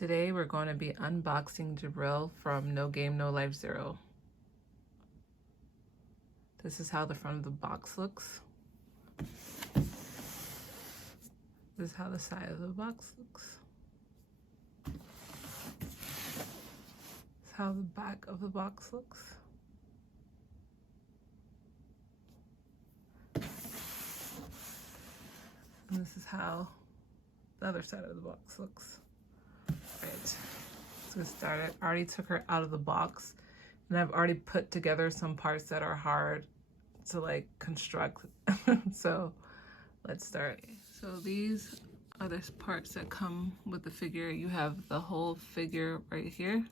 Today we're going to be unboxing Jibril from No Game No Life Zero. This is how the front of the box looks. This is how the side of the box looks. This is how the back of the box looks. And this is how the other side of the box looks. Right, let's get started. I already took her out of the box and I've already put together some parts that are hard to like construct. So let's start. So these are the parts that come with the figure. You have the whole figure right here,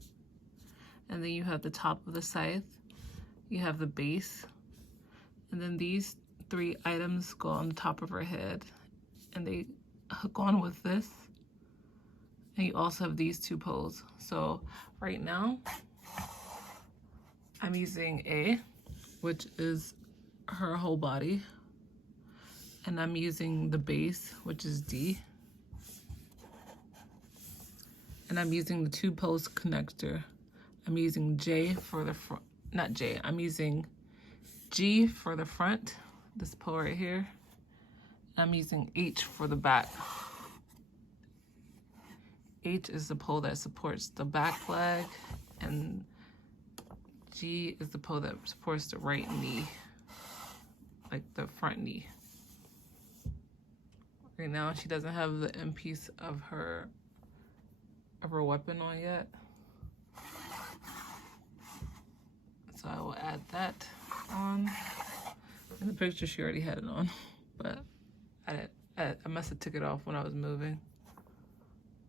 and then you have the top of the scythe, you have the base, and then these three items go on the top of her head and they hook on with this. And you also have these two poles. So right now, I'm using A, which is her whole body. And I'm using the base, which is D. And I'm using the two poles connector. I'm using J for the front, not J, I'm using G for the front, this pole right here. I'm using H for the back. H is the pole that supports the back leg, and G is the pole that supports the right knee, like the front knee. Right now, she doesn't have the end piece of her weapon on yet. So I will add that on. In the picture, she already had it on, but I must have took it off when I was moving.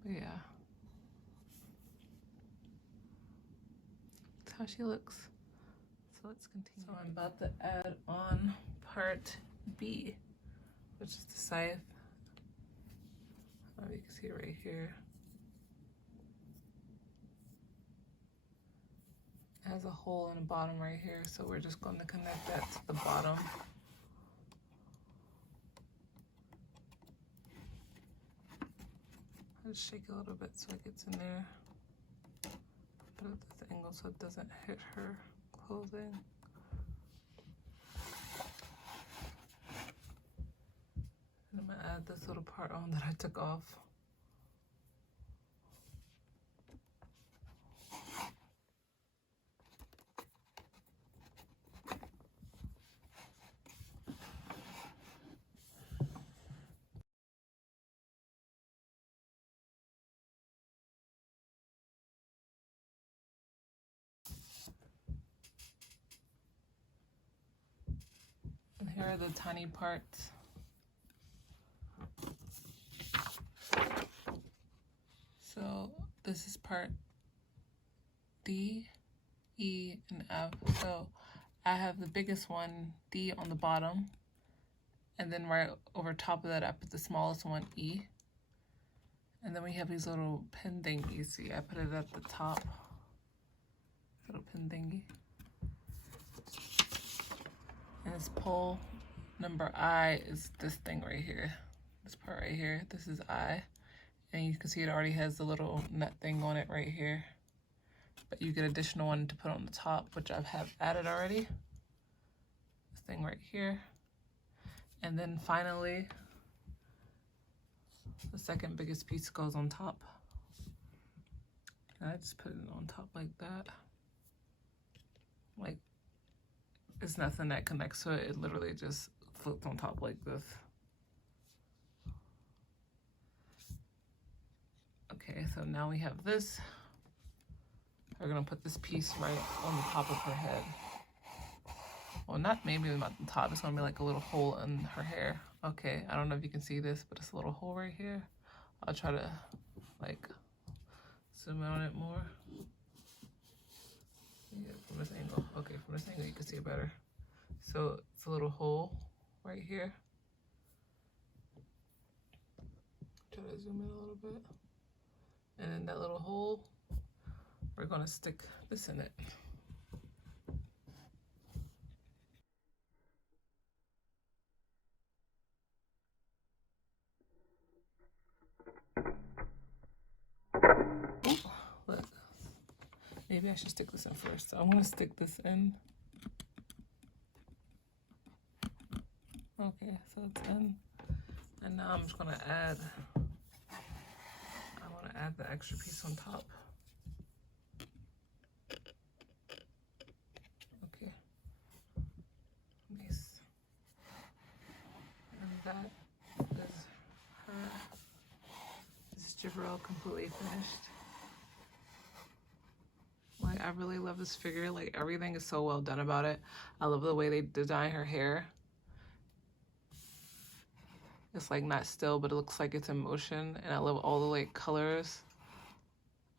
But yeah. That's how she looks. So let's continue. So I'm about to add on part B, which is the scythe. You can see it right here. It has a hole in the bottom right here, so we're just going to connect that to the bottom. I'll just shake it a little bit so it gets in there. Put it at this angle so it doesn't hit her clothing. And I'm gonna add this little part on that I took off. And here are the tiny parts. So this is part D, E, and F. So I have the biggest one, D, on the bottom. And then right over top of that, I put the smallest one, E. And then we have these little pin thingies. See, I put it at the top. Little pin thingy. And this pole number I is this thing right here. This part right here. This is I. And you can see it already has the little nut thing on it right here. But you get additional one to put on the top, which I have added already. This thing right here. And then finally, the second biggest piece goes on top. And I just put it on top like that. Like, it's nothing that connects to it. It literally just floats on top like this. Okay, so now we have this. We're gonna put this piece right on the top of her head. Well, not maybe not the top, it's gonna be like a little hole in her hair. Okay, I don't know if you can see this, but it's a little hole right here. I'll try to like zoom in on it more. Yeah, from this angle. Okay, from this angle you can see it better. So it's a little hole right here. Try to zoom in a little bit. And in that little hole, we're gonna stick this in it. Maybe I should stick this in first. I want to stick this in. Okay, so it's in. And now I'm just going to add, I want to add the extra piece on top. Okay. Nice. And that is her. This is Jibril, completely finished. Like, I really love this figure. Like, everything is so well done about it. I love the way they design her hair. It's like not still, but it looks like it's in motion. And I love all the like colors.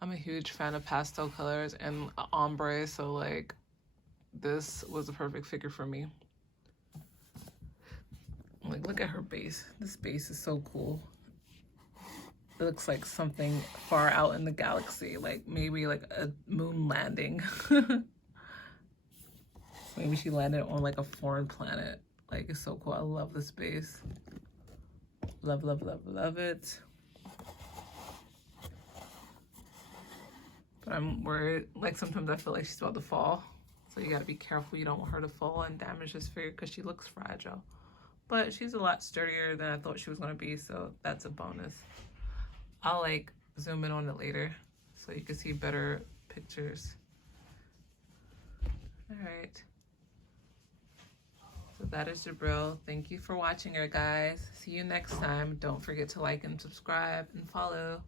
I'm a huge fan of pastel colors and ombre, so like this was the perfect figure for me. Like, look at her base. This base is so cool. It looks like something far out in the galaxy, like maybe like a moon landing. Maybe she landed on like a foreign planet. Like, it's so cool. I love this base. Love, love, love, love it. But I'm worried, like sometimes I feel like she's about to fall. So you gotta be careful. You don't want her to fall and damage this figure because she looks fragile. But she's a lot sturdier than I thought she was gonna be, so that's a bonus. I'll like zoom in on it later so you can see better pictures. All right. So that is Jibril. Thank you for watching her, guys. See you next time. Don't forget to like and subscribe and follow.